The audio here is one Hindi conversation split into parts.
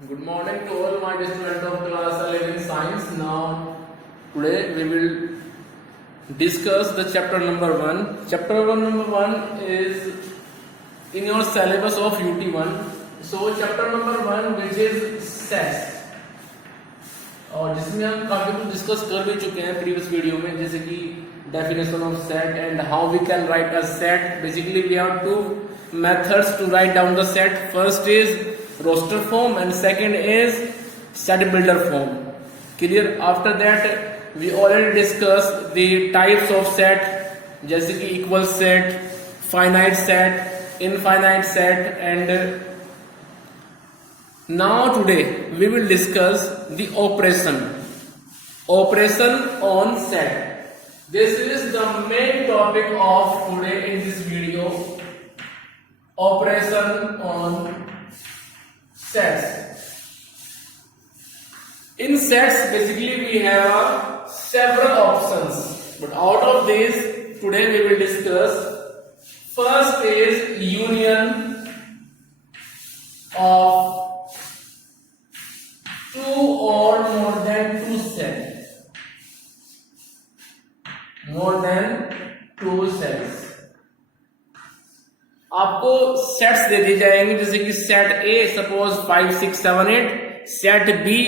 Good morning to all my dear students of class 11 science. Now today we will discuss the chapter number 1. Chapter number 1 is in your syllabus of UT1. So chapter number 1 which is sets, और जिसमें हम काफी कुछ डिस्कस कर भी चुके हैं प्रीवियस वीडियो में, जैसे कि definition of set and how we can write a set. Basically we have two methods to write down the set. First is roster form and second is set builder form. Clear? After that we already discussed the types of set, जैसे कि equal set, finite set, infinite set, and now today we will discuss the operation on set. This is the main topic of today in this video. Operation on sets. In sets basically we have several options, but out of these today we will discuss. First is union of two or more than two sets. More than two sets. आपको सेट्स दे दी जाएंगे, जैसे कि set A suppose 5 6 7 8, set B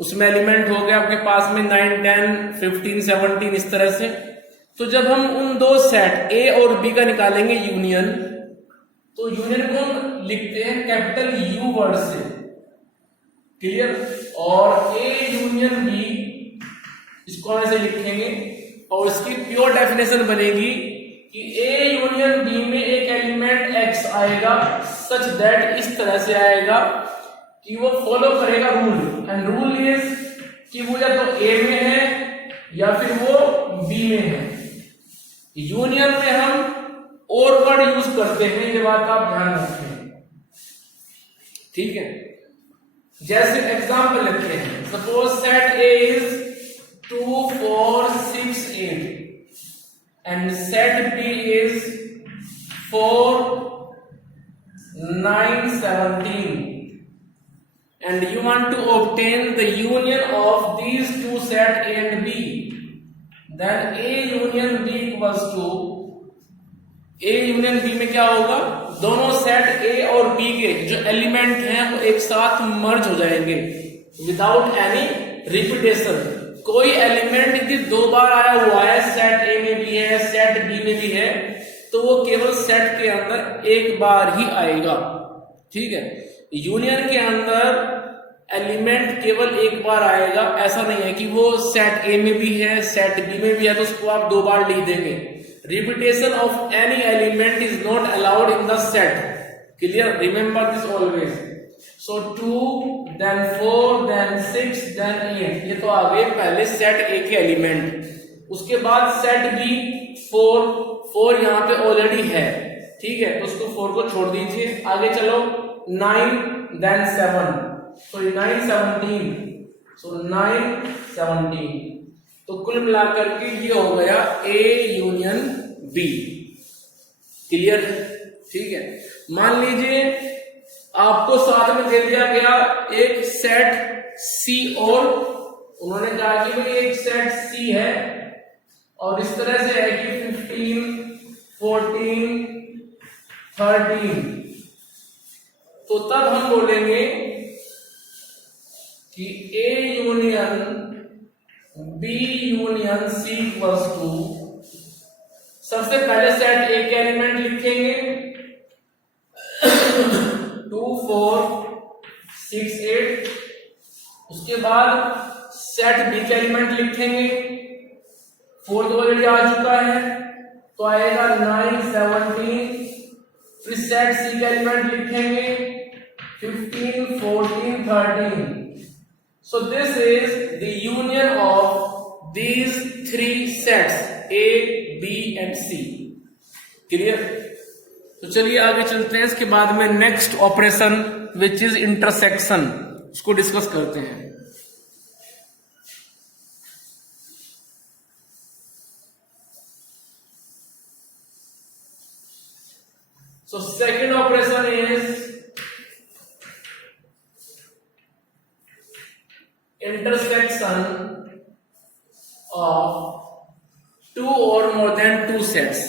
उसमें एलिमेंट हो गए आपके पास में 9 10 15 17 इस तरह से. तो जब हम उन दो सेट ए और बी का निकालेंगे यूनियन, तो यूनियन को हम लिखते हैं कैपिटल यू वर्ड से. क्लियर? और ए यूनियन बी इसको ऐसे लिखेंगे और इसकी प्योर डेफिनेशन बनेगी कि ए यूनियन बी में एक एलिमेंट एक्स आएगा सच दैट इस तरह से आएगा कि वो फॉलो करेगा रूल, एंड रूल इज कि वो या तो ए में है या फिर वो बी में है. यूनियन में हम और वर्ड यूज करते हैं, ये बात आप ध्यान रखें. ठीक है? जैसे एग्जांपल लेते हैं, suppose set A is 2 4 6 8 and set B is 4 9 17, and you want to obtain the union of these two set A and B. Then A union B equals to, A union B में क्या होगा, दोनों सेट A और B के जो एलिमेंट हैं वो एक साथ मर्ज हो जाएंगे विदाउट एनी रिपीटेशन. कोई एलिमेंट यदि दो बार आया हुआ है, सेट ए में भी है सेट बी में भी है, तो वो केवल सेट के अंदर एक बार ही आएगा. ठीक है? यूनियन के अंदर एलिमेंट केवल एक बार आएगा. ऐसा नहीं है कि वो सेट ए में भी है सेट बी में भी है तो उसको आप दो बार लिख देंगे. Repetition of any element is not allowed in the set. Clear? Remember this always. So 2 then 4 then 6 then 8, ये तो आ गए पहले सेट ए के एलिमेंट. उसके बाद सेट बी 4 यहाँ पे ऑलरेडी है. ठीक है? तो उसको 4 को छोड़ दीजिए. आगे चलो 9 then 7, so 9 17, so 9 17. तो कुल मिलाकर के ये हो गया ए यूनियन बी. क्लियर? ठीक है? मान लीजिए आपको साथ में दे दिया गया एक सेट सी, और उन्होंने कहा कि भाई एक सेट सी है और इस तरह से है कि 15 14 13. तो तब हम बोलेंगे कि A union B union C equals to, सबसे पहले सेट ए के एलिमेंट लिखेंगे 2 4 6 8, उसके बाद सेट बी के एलिमेंट लिखेंगे. 4 तो ऑलरेडी आ चुका है तो आएगा 9 17. फिर सेट सी के एलिमेंट लिखेंगे 15 14 13. So this is the union of these three sets A B and C. Clear? तो चलिए आगे चलते हैं. इसके बाद में next operation which is intersection, उसको डिस्कस करते हैं. So second operation is intersection of two or more than two sets.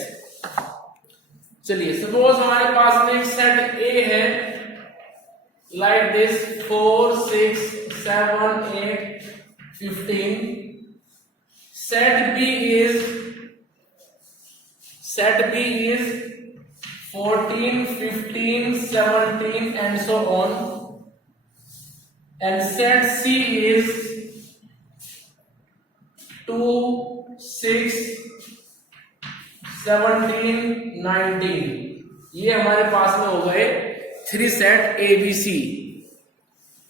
चलिए सपोज हमारे पास में एक सेट A है like this 4 6 7 8 15. Set B is 14 15 17 and so on, and set C is 2 6 17 19. ये हमारे पास में हो गए 3 set ABC,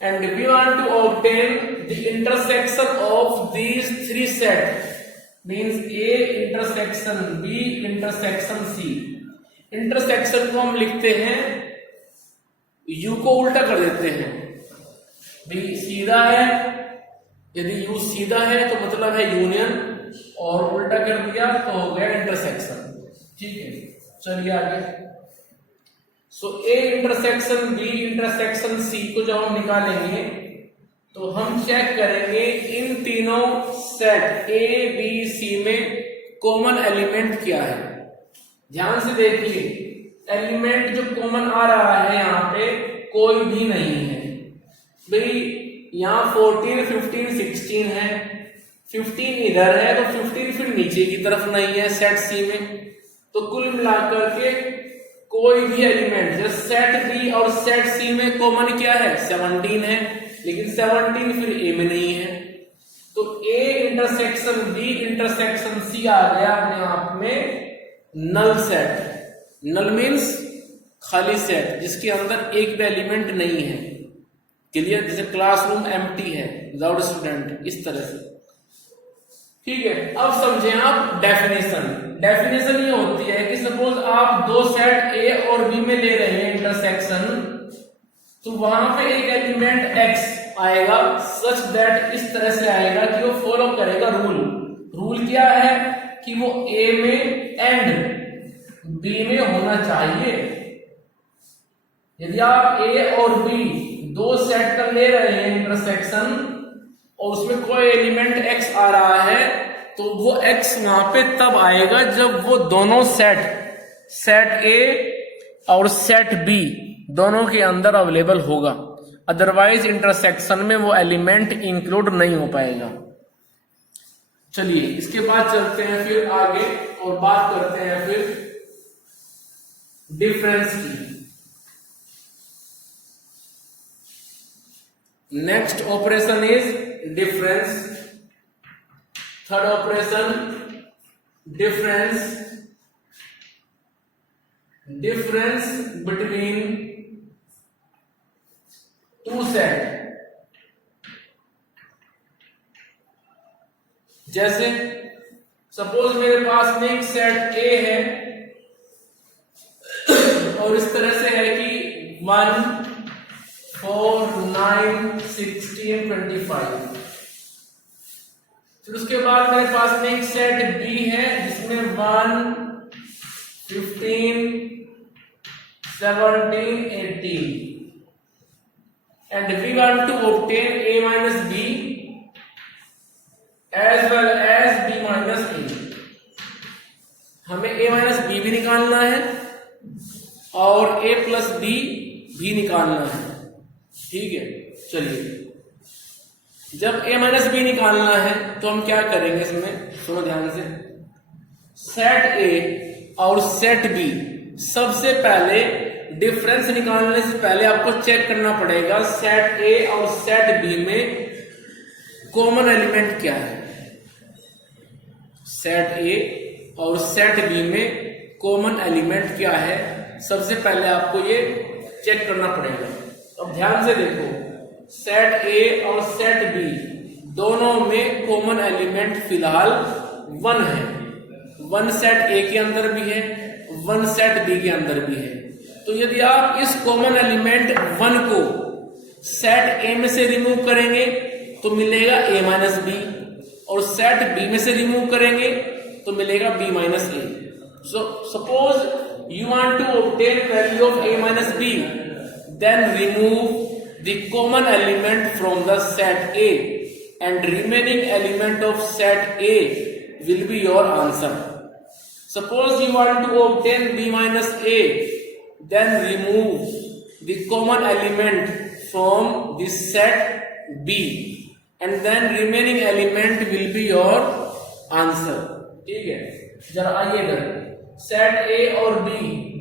and we want to obtain the intersection of these 3 sets, means A intersection B intersection C. Intersection को हम लिखते हैं, U को उल्टा कर देते हैं. B सीधा है, यदि U सीधा है तो मतलब है यूनियन, और उल्टा कर दिया तो हो गया इंटरसेक्शन. ठीक है, चलिए आगे. सो A intersection B intersection C को जब हम निकालेंगे तो हम चेक करेंगे इन तीनों सेट A B C में कॉमन एलिमेंट क्या है. ध्यान से देखिए, एलिमेंट जो कॉमन आ रहा है यहाँ पे कोई भी नहीं है भाई. यहाँ 14 15 16 है, 15 इधर है तो 15 फिर नीचे की तरफ नहीं है सेट सी में. तो कुल मिलाकर के कोई भी एलिमेंट जैसे सेट बी और सेट सी में कॉमन क्या है 17 है, लेकिन 17 फिर ए में नहीं है. तो A intersection B intersection C आ गया अपने आप में नल सेट. नल मीन्स खाली सेट जिसके अंदर एक भी एलिमेंट नहीं है. क्लियर? जैसे क्लासरूम एम्प्टी है विदाउट स्टूडेंट, इस तरह से. ठीक है, अब समझें आप डेफिनेशन. डेफिनेशन ये होती है कि सपोज आप दो सेट ए और बी में ले रहे हैं इंटरसेक्शन, तो वहां पे एक एलिमेंट एक्स आएगा सच दैट, इस तरह से आएगा कि वो फॉलो करेगा रूल. रूल क्या है कि वो ए में एंड बी में होना चाहिए. यदि आप ए और बी दो सेट कर ले रहे हैं इंटरसेक्शन और उसमें कोई एलिमेंट एक्स आ रहा है, तो वो एक्स वहां पे तब आएगा जब वो दोनों सेट ए और सेट बी दोनों के अंदर अवेलेबल होगा. अदरवाइज इंटरसेक्शन में वो एलिमेंट इंक्लूड नहीं हो पाएगा. चलिए इसके बाद चलते हैं फिर आगे और बात करते हैं फिर डिफरेंस की. Next operation is difference. Third operation difference between two set. जैसे सपोज मेरे पास में एक सेट ए है और इस तरह से है कि 1 4 9 16 25. फिर उसके बाद मेरे पास में एक सेट बी है जिसमें 1 15 17 18, and we want to obtain a minus b as well as b minus a. हमें a minus b भी निकालना है और a plus b भी निकालना है. ठीक है, चलिए जब a minus b निकालना है तो हम क्या करेंगे इसमें, सुनो ध्यान से. सेट a और सेट b, सबसे पहले डिफरेंस निकालने से पहले आपको चेक करना पड़ेगा सेट ए और सेट बी में कॉमन एलिमेंट क्या है. सेट ए और सेट बी में कॉमन एलिमेंट क्या है, सबसे पहले आपको ये चेक करना पड़ेगा. अब ध्यान से देखो, सेट ए और सेट बी दोनों में कॉमन एलिमेंट फिलहाल 1 है. 1 सेट ए के अंदर भी है, 1 सेट बी के अंदर भी है. तो यदि आप इस कॉमन एलिमेंट 1 को सेट ए में से रिमूव करेंगे तो मिलेगा a माइनस बी, और सेट बी में से रिमूव करेंगे तो मिलेगा b minus A. So suppose you want to obtain value of a minus B, then remove the common element from the set a. and remaining element of set A will be your answer. Suppose you want to obtain B minus A, then remove the common element from this set B and then remaining element will be your answer. ठीक है, जरा आइए इधर, सेट A और B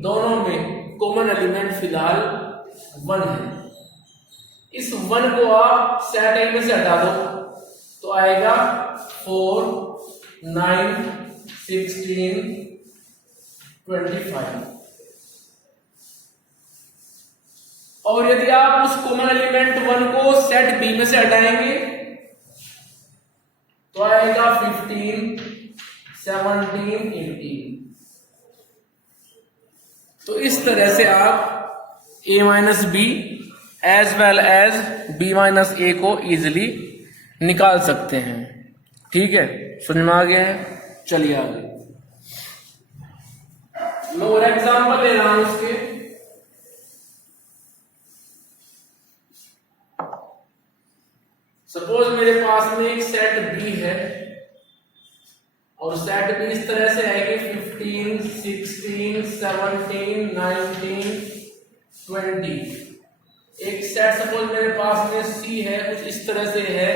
दोनों में कॉमन एलिमेंट फिलहाल 1 है। इस 1 को आप सेट A में से हटा दो तो आएगा 4, 9, 16, 25। और यदि आप उस कॉमन एलिमेंट 1 को सेट B में से हटाएंगे तो आएगा 15, 17, 18। तो इस तरह से आप A minus B as well as B minus A को इजिली निकाल सकते हैं। ठीक है, समझ में आ गया है? चलिए आगे मैं और एग्जांपल ले रहा हूं उसके। सपोज मेरे पास में एक सेट B है और सेट B इस तरह से है कि 15, 16, 17, 19, 20। एक सेट सपोज मेरे पास में C है, कुछ इस तरह से है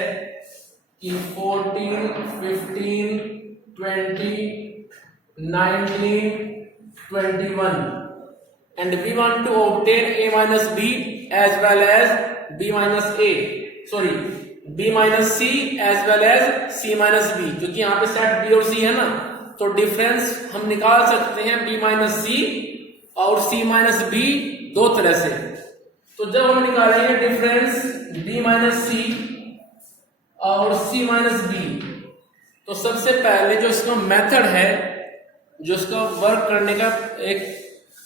कि 14, 15, 20, 19, 21 and we want to obtain A minus B as well as B minus A, sorry B minus C as well as C minus B, क्योंकि यहाँ पे सेट B और C है ना, तो डिफरेंस हम निकाल सकते हैं B minus C और C minus B दो तरह से। तो जब हम निकालेंगे डिफरेंस B minus C और C minus B, तो सबसे पहले जो इसका मेथड है, जो इसका वर्क करने का एक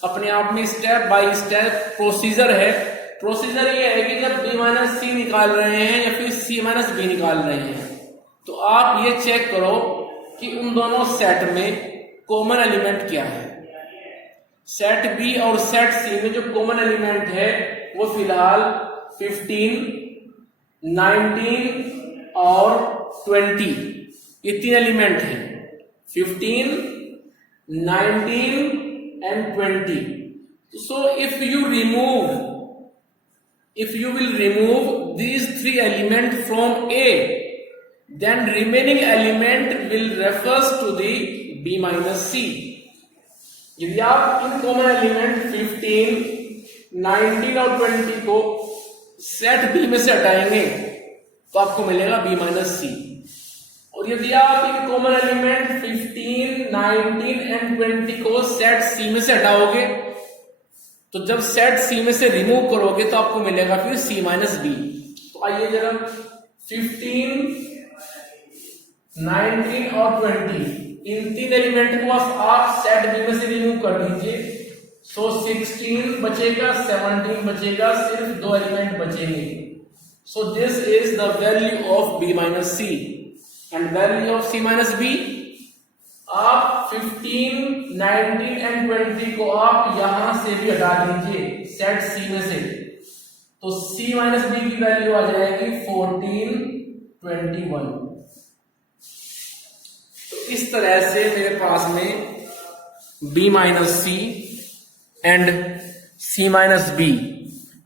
अपने आप में स्टेप बाय स्टेप प्रोसीजर है। प्रोसीजर ये है कि जब B माइनस C निकाल रहे हैं या फिर C माइनस B निकाल रहे हैं तो आप ये चेक करो कि उन दोनों सेट में कॉमन एलिमेंट क्या है। सेट B और सेट C में जो कॉमन एलिमेंट है वो फिलहाल 15, 19 और 20, ये 3 एलिमेंट हैं, 15, 19 and 20. So if you will remove these 3 elements from A, then remaining element will refers to the B minus C. यदि आप इन कॉमन एलिमेंट 15, 19 और 20 को सेट B में से हटाएंगे तो आपको मिलेगा B माइनस C। और यदि आप इन कॉमन एलिमेंट 15, 19 एंड 20 को सेट C में से हटाओगे तो जब सेट C में से रिमूव करोगे तो आपको मिलेगा फिर C माइनस B। तो आइए जरा 15, 19 और 20 इन 3 एलिमेंट को आप सेट B में से रिमूव कर दीजिए। सो 16 बचेगा, 17 बचेगा, सिर्फ 2 एलिमेंट बचेंगे। सो this is the value of B minus C and value of C minus B। आप 15, 19 एंड 20 को आप यहां से भी हटा दीजिए सेट C में से, तो C माइनस B की वैल्यू आ जाएगी 14, 21। तो इस तरह से मेरे पास में B minus C and C minus B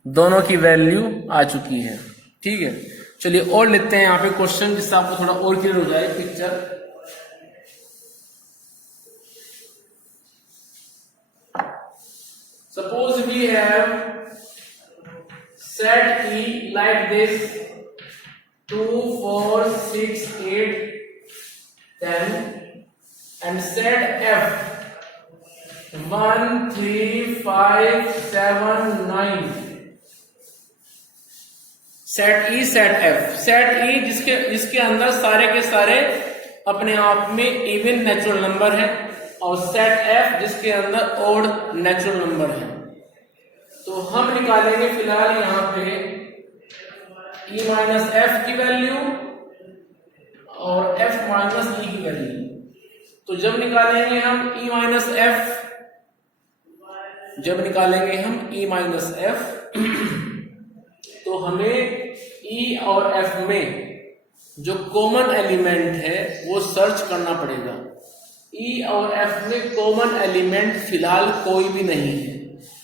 दोनों की वैल्यू आ चुकी है। ठीक है, चलिए और लेते हैं यहाँ पे क्वेश्चन जिससे आपको थोड़ा और क्लियर हो जाए picture. Suppose we have set E like this 2, 4, 6, 8, 10 and set F 1, 3, 5, 7, 9। Set E set F, set E जिसके अंदर सारे के सारे अपने आप में इवन नेचुरल नंबर है और सेट F जिसके अंदर ऑड नेचुरल नंबर है। तो हम निकालेंगे फिलहाल यहाँ पे E माइनस F की वैल्यू और F माइनस E की वैल्यू। तो जब निकालेंगे हम E माइनस F, जब निकालेंगे हम E माइनस F तो हमें E और F में जो कॉमन एलिमेंट है वो सर्च करना पड़ेगा। ई और एफ में कॉमन एलिमेंट फिलहाल कोई भी नहीं है,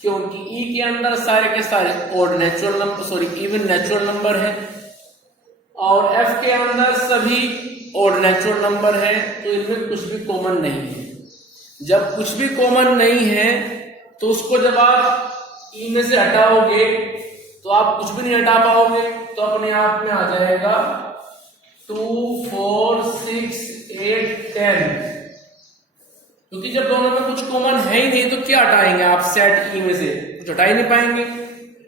क्योंकि ई के अंदर सारे के सारे odd natural number even natural number है और एफ के अंदर सभी ऑड नेचुरल नंबर है, तो इनमें कुछ भी कॉमन नहीं है। जब कुछ भी कॉमन नहीं है तो उसको जब आप ई में से हटाओगे तो आप कुछ भी नहीं हटा पाओगे, तो अपने आप में आ जाएगा 2 4 6 8 10। क्योंकि जब दोनों में कुछ कॉमन है ही नहीं तो क्या हटाएंगे आप सेट ई में से, कुछ हटा ही नहीं पाएंगे।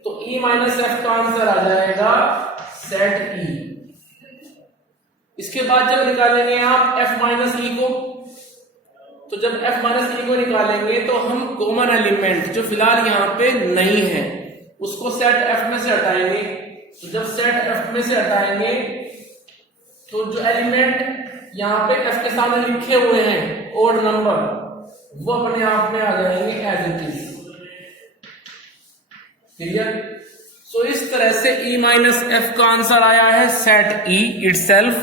तो ई माइनस एफ का आंसर आ जाएगा सेट ई। इसके बाद जब निकालेंगे आप एफ माइनस ई को, तो जब एफ माइनस ई को निकालेंगे तो हम कॉमन एलिमेंट जो फिलहाल यहाँ पे नहीं है उसको सेट एफ में से हटाएंगे। तो जब सेट एफ में से हटाएंगे तो जो एलिमेंट यहाँ पे एफ के सामने लिखे हुए हैं ओड नंबर, वो अपने आप में आ जाएंगे as it is. Clear? So इस तरह से ई माइनस एफ का आंसर आया है set E itself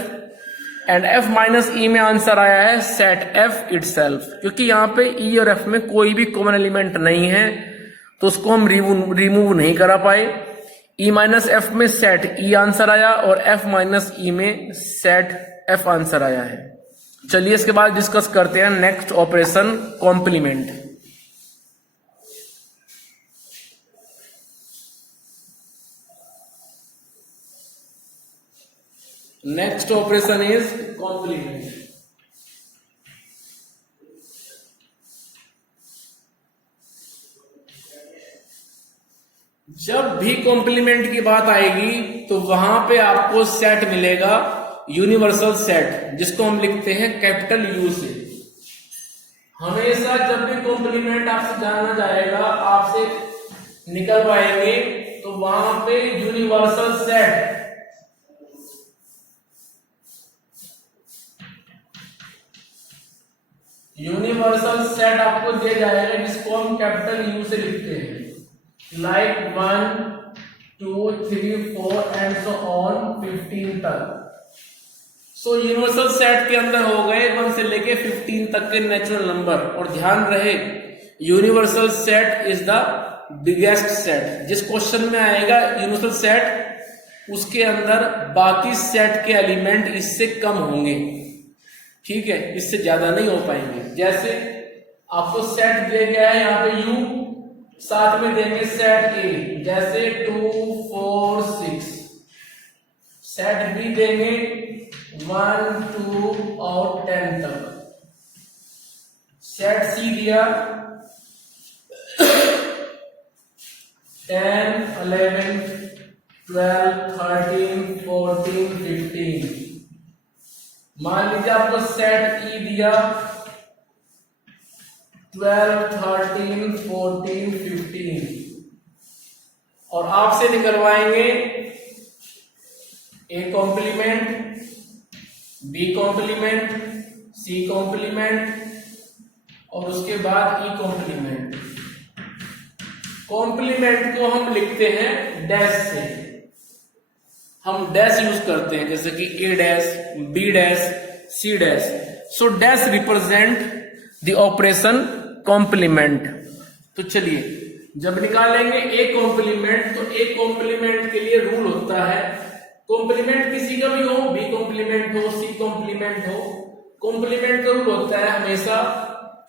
and F minus E में आंसर आया है सेट एफ इटसेल्फ। क्योंकि यहाँ पे ई और एफ में कोई भी कॉमन एलिमेंट नहीं है तो उसको हम रिमूव नहीं करा पाए। ई माइनस एफ में सेट ई आंसर आया और एफ माइनस ई में सेट एफ आंसर आया है। चलिए इसके बाद डिस्कस करते हैं next operation complement. Next operation is complement. जब भी कॉम्प्लीमेंट की बात आएगी तो वहां पे आपको सेट मिलेगा, यूनिवर्सल सेट, जिसको हम लिखते हैं कैपिटल यू से। हमेशा जब भी कॉम्प्लीमेंट आपसे जानना जाएगा, आपसे निकलवाएंगे, तो वहां पे यूनिवर्सल सेट आपको दिया जाएगा, जिसको हम कैपिटल यू से लिखते हैं, लाइक 1 2 3 4 एंड सो ऑन 15 तक। सो यूनिवर्सल सेट के अंदर हो गए 1 से लेके 15 तक के नेचुरल नंबर। और ध्यान रहे universal set is the biggest set. जिस क्वेश्चन में आएगा यूनिवर्सल सेट, उसके अंदर बाकी सेट के एलिमेंट इससे कम होंगे, ठीक है, इससे ज्यादा नहीं हो पाएंगे। जैसे आपको सेट दिया गया है यहाँ पे यू, साथ में देंगे सेट ए, जैसे 2 4 6। सेट बी देंगे 1 2 और 10 तक। सेट सी दिया 10 11 12 13 14 15। मान लीजिए आपको सेट ई दिया 12 13 14 15 और आपसे निकलवाएंगे A complement, B complement, C complement और उसके बाद ई कॉम्प्लीमेंट। कॉम्प्लीमेंट को हम लिखते हैं डैश से। हम डैश यूज करते हैं, जैसे कि A dash, B dash, C dash. So dash represent the operation complement. तो चलिए जब निकालेंगे ए कॉम्प्लीमेंट, तो ए कॉम्प्लीमेंट के लिए रूल होता है, कॉम्प्लीमेंट किसी का भी हो, बी कॉम्प्लीमेंट हो, सी कॉम्प्लीमेंट हो, कॉम्प्लीमेंट का रूल होता है हमेशा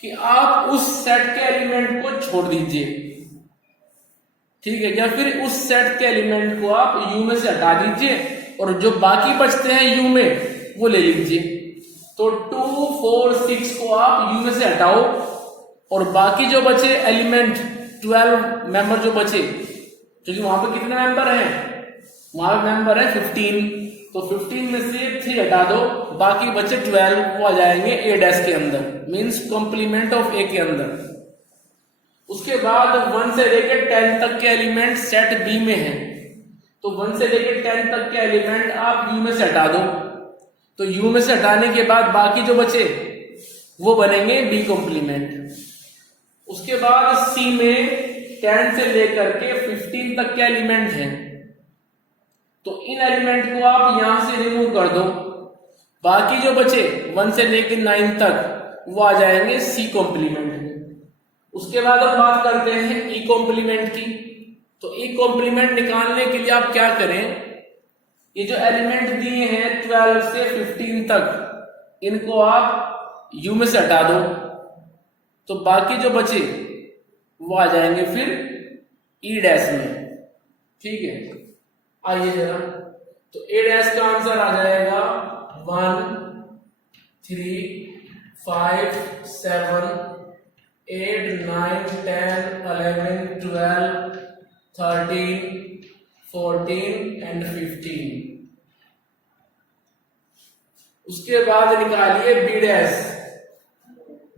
कि आप उस सेट के एलिमेंट को छोड़ दीजिए, ठीक है, या फिर उस सेट के एलिमेंट को आप यू में से हटा दीजिए और जो बाकी बचते हैं यू में वो ले लीजिए। तो 2 4 6 को आप यू में से हटाओ और बाकी जो बचे एलिमेंट 12 मेंबर जो बचे, क्योंकि वहां पे कितने मेंबर हैं, वहां पे मेंबर है 15, तो 15 में से 3 हटा दो, बाकी बचे 12, वो आ जाएंगे ए डैश के अंदर, मींस कॉम्प्लीमेंट ऑफ ए के अंदर। उसके बाद 1 से लेकर 10 तक के एलिमेंट सेट बी में हैं, तो 1 से लेकर 10 तक के एलिमेंट आप यू में से हटा दो, तो यू में से हटाने के बाद बाकी जो बचे वो बनेंगे बी कॉम्प्लीमेंट। उसके बाद सी में 10 से लेकर के 15 तक के एलिमेंट हैं, तो इन एलिमेंट को आप यहां से रिमूव कर दो, बाकी जो बचे 1 से लेकर 9 तक वो आ जाएंगे सी कॉम्प्लीमेंट में। उसके बाद हम बात करते हैं ई कॉम्प्लीमेंट की। तो ई कॉम्प्लीमेंट निकालने के लिए आप क्या करें, ये जो एलिमेंट दिए हैं 12 से 15 तक, इनको आप यू में से हटा दो, तो बाकी जो बचे वो आ जाएंगे फिर ई डैश में। ठीक है, आइए जरा, तो ए डैश का आंसर आ जाएगा 1 3 5 7 8 9 10 11 12 13 14 एंड 15। उसके बाद निकालिए बी डैश।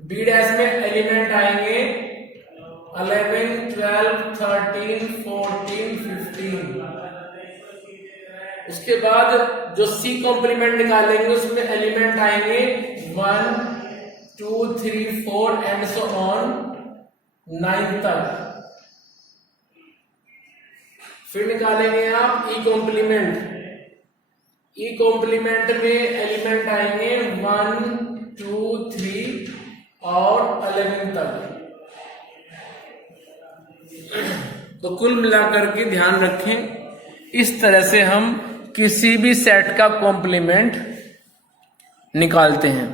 बी डैश में एलिमेंट आएंगे 11 12 13 14 15। उसके बाद जो सी कॉम्प्लीमेंट निकालेंगे उसमें एलिमेंट आएंगे 1 2 3 4 एंड सो ऑन 9 तक। फिर निकालेंगे आप ई कॉम्प्लीमेंट। ई कॉम्प्लीमेंट में एलिमेंट आएंगे 1 2 3 और 11 तक। तो कुल मिलाकर के ध्यान रखें, इस तरह से हम किसी भी सेट का कॉम्प्लीमेंट निकालते हैं।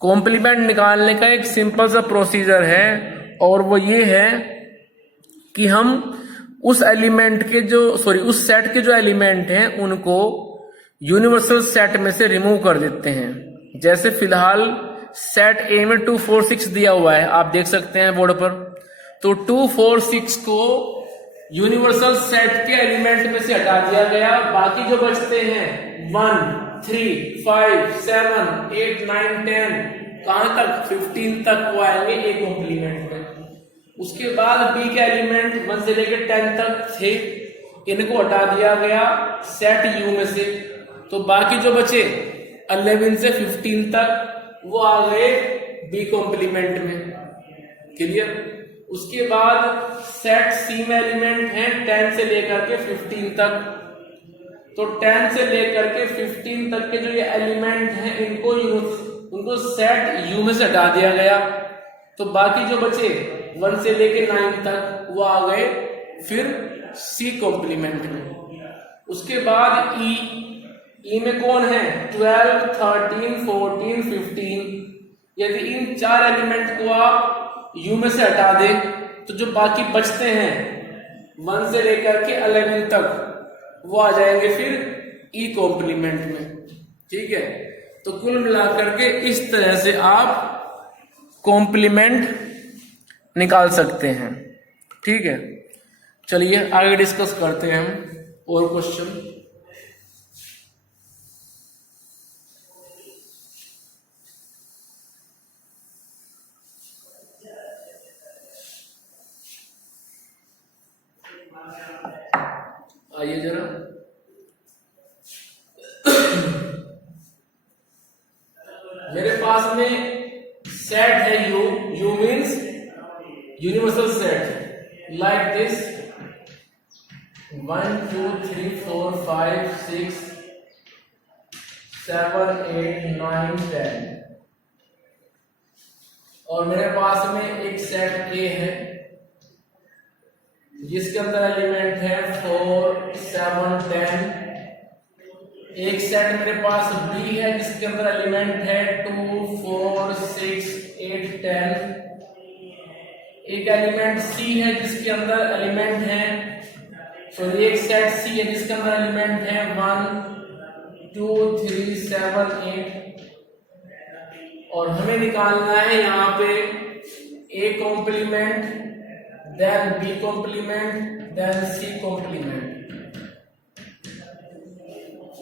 कॉम्प्लीमेंट निकालने का एक सिंपल सा प्रोसीजर है, और वो ये है कि हम उस एलिमेंट के उस सेट के जो एलिमेंट हैं उनको यूनिवर्सल सेट में से रिमूव कर देते हैं। जैसे फिलहाल सेट ए में 2 4 6 दिया हुआ है, आप देख सकते हैं बोर्ड पर। तो 2 4 6 को यूनिवर्सल सेट के एलिमेंट में से हटा दिया गया। बाकी जो बचते हैं 1 3 5 7 8 9 10 कहां तक 15 तक वो आएंगे ए कॉम्प्लीमेंट में। उसके बाद बी के एलिमेंट 1 से लेकर 10 तक थे, इनको हटा दिया गया सेट यू में से। तो बाकी जो बचे 11 से 15 तक वो आ गए बी कॉम्प्लीमेंट में। क्लियर। उसके बाद सेट सी में एलिमेंट हैं 10 से लेकर के 15 तक। तो 10 से लेकर के 15 तक के जो ये एलिमेंट हैं उनको सेट यू में से हटा दिया गया। तो बाकी जो बचे 1 से लेके 9 तक वो आ गए फिर सी कॉम्प्लीमेंट में। उसके बाद ई में कौन है 12 13 14 15। यदि इन 4 एलिमेंट को आप यू में से हटा दें तो जो बाकी बचते हैं 1 से लेकर के 11 तक वो आ जाएंगे फिर ई कॉम्प्लीमेंट में। ठीक है, तो कुल मिलाकर के इस तरह से आप कॉम्प्लीमेंट निकाल सकते हैं। ठीक है, चलिए आगे डिस्कस करते हैं हम और क्वेश्चन। आइए जरा, मेरे पास में सेट है you means universal set like this 1 2 3 4 5 6 7 8 9 10। और मेरे पास में एक सेट ए है जिसके अंदर एलिमेंट है 4 7 10। एक सेट मेरे पास बी है जिसके अंदर एलिमेंट है 2 4 6 8 10। एक एलिमेंट सी है जिसके अंदर एलिमेंट है एक सेट सी है जिसके अंदर एलिमेंट है 1 2 3 7 8। और हमें निकालना है यहाँ पे A complement, then B complement, then C complement.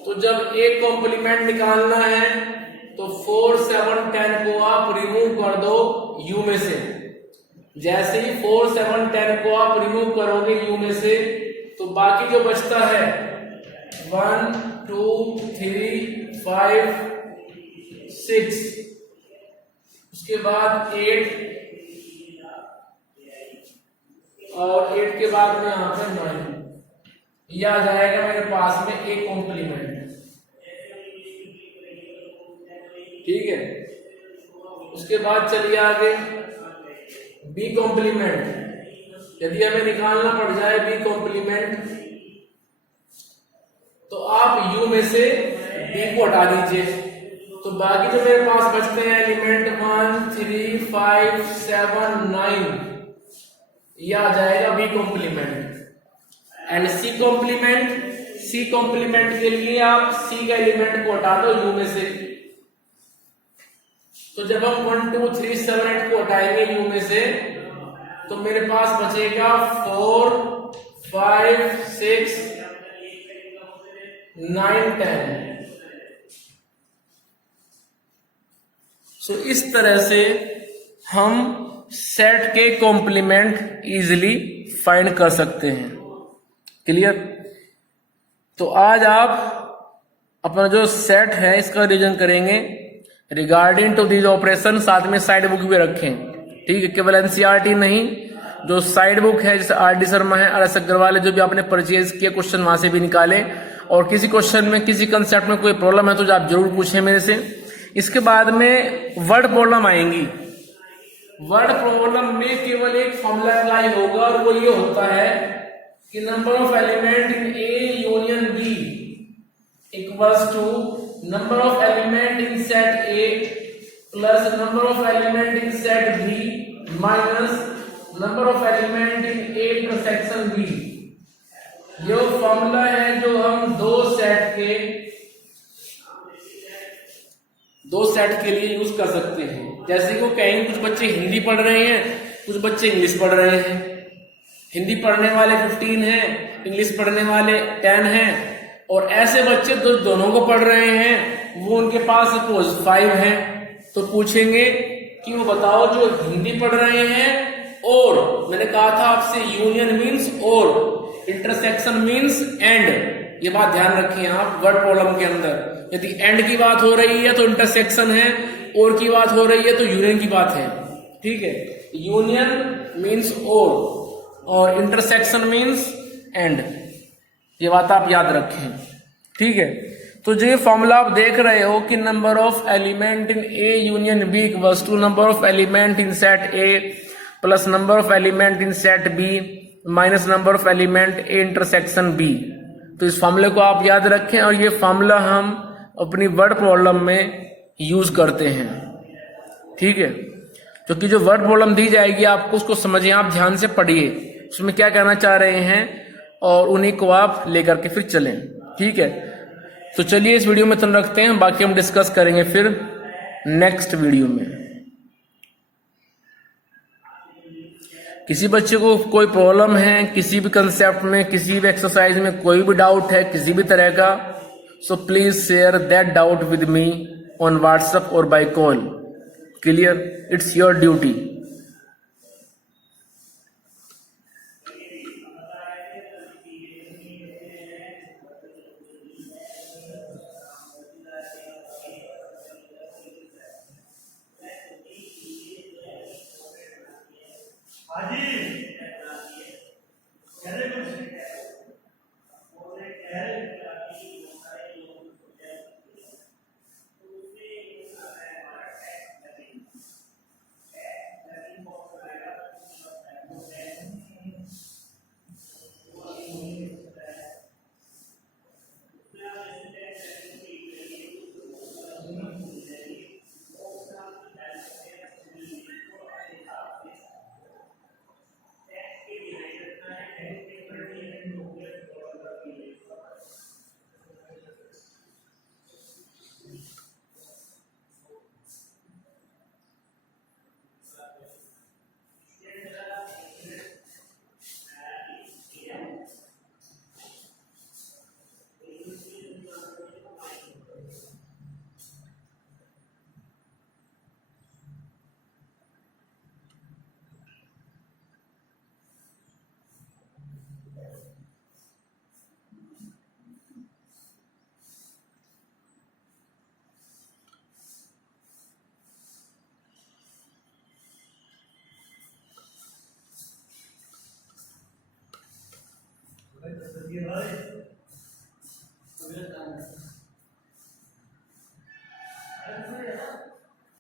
तो जब ए कॉम्प्लीमेंट निकालना है तो 4 7 10 को आप रिमूव कर दो यू में से। जैसे ही 4 7 10 को आप रिमूव करोगे यू में से तो बाकी जो बचता है 1 2 3 5 6, उसके बाद 8 और 8 के बाद में यहाँ पे 9, यह आ जाएगा मेरे पास में ए कॉम्प्लीमेंट। ठीक है। उसके बाद चलिए आगे, बी कॉम्प्लीमेंट। यदि हमें निकालना पड़ जाए बी कॉम्प्लीमेंट, तो आप u में से b को हटा दीजिए, तो बाकी जो मेरे पास बचते हैं एलिमेंट 1 3 5 7 9, ये आ जाएगा B complement. And C complement के लिए आप c का एलिमेंट को हटा दो u में से, तो जब हम 1 2 3 7 8 को हटाएंगे u में से, तो मेरे पास बचेगा 4 5 6 9 10। सो इस तरह से हम सेट के कॉम्प्लीमेंट इजीली फाइंड कर सकते हैं। क्लियर? तो आज आप अपना जो सेट है इसका रिवीजन करेंगे रिगार्डिंग टू दीज ऑपरेशन। साथ में साइड बुक भी रखें, ठीक है? केवल एनसीईआरटी नहीं, जो साइड बुक है जैसे आर डी शर्मा है, आर एस अग्रवाल है, जो भी आपने परचेज किया क्वेश्चन वहां से भी निकाले। और किसी क्वेश्चन में किसी कंसेप्ट में कोई प्रॉब्लम है तो आप जरूर पूछें मेरे से। इसके बाद में वर्ड प्रॉब्लम आएंगी। वर्ड प्रॉब्लम में केवल एक फॉर्मूला अप्लाई होगा और वो ये होता है कि number of element in A union B equals to number of element in set A plus number of element in set B minus number of element in A intersection B. ये फॉर्मूला है जो हम दो सेट के लिए यूज कर सकते हैं। जैसे कि वो कहेंगे कुछ बच्चे हिंदी पढ़ रहे हैं, कुछ बच्चे इंग्लिश पढ़ रहे हैं। हिंदी पढ़ने वाले 15 हैं, इंग्लिश पढ़ने वाले 10 हैं, और ऐसे बच्चे दोनों को पढ़ रहे हैं, वो उनके पास सपोज 5 हैं। तो पूछेंगे कि वो बताओ जो हिंदी पढ़ रहे हैं, और मैंने कहा था आपसे यूनियन मीन्स और, इंटरसेक्शन मीन्स एंड। ये बात ध्यान रखिए आप वर्ड प्रॉब्लम के अंदर। यदि एंड की बात हो रही है तो इंटरसेक्शन है, और की बात हो रही है तो यूनियन की बात है, ठीक है? यूनियन मीन्स और इंटरसेक्शन मीन्स एंड। ये बात आप याद रखें, ठीक है? तो जो फॉर्मूला आप देख रहे हो कि number of element in A union B equals to number of element in set A plus number of element in set B minus number of element A intersection B. तो इस फॉर्मूले को आप याद रखें, और ये फॉर्मूला हम अपनी वर्ड प्रॉब्लम में यूज करते हैं, ठीक है? क्योंकि जो वर्ड प्रॉब्लम दी जाएगी आपको उसको समझिए, आप ध्यान से पढ़िए उसमें क्या कहना चाह रहे हैं, और उन्हीं को आप लेकर के फिर चलें, ठीक है? तो चलिए इस वीडियो में इतना रखते हैं, बाकी हम डिस्कस करेंगे फिर नेक्स्ट वीडियो में। किसी बच्चे को कोई प्रॉब्लम है किसी भी कंसेप्ट में, किसी भी एक्सरसाइज में, कोई भी डाउट है किसी भी तरह का, so please share that doubt with me on WhatsApp और by call. Clear? It's your duty. Answer है ना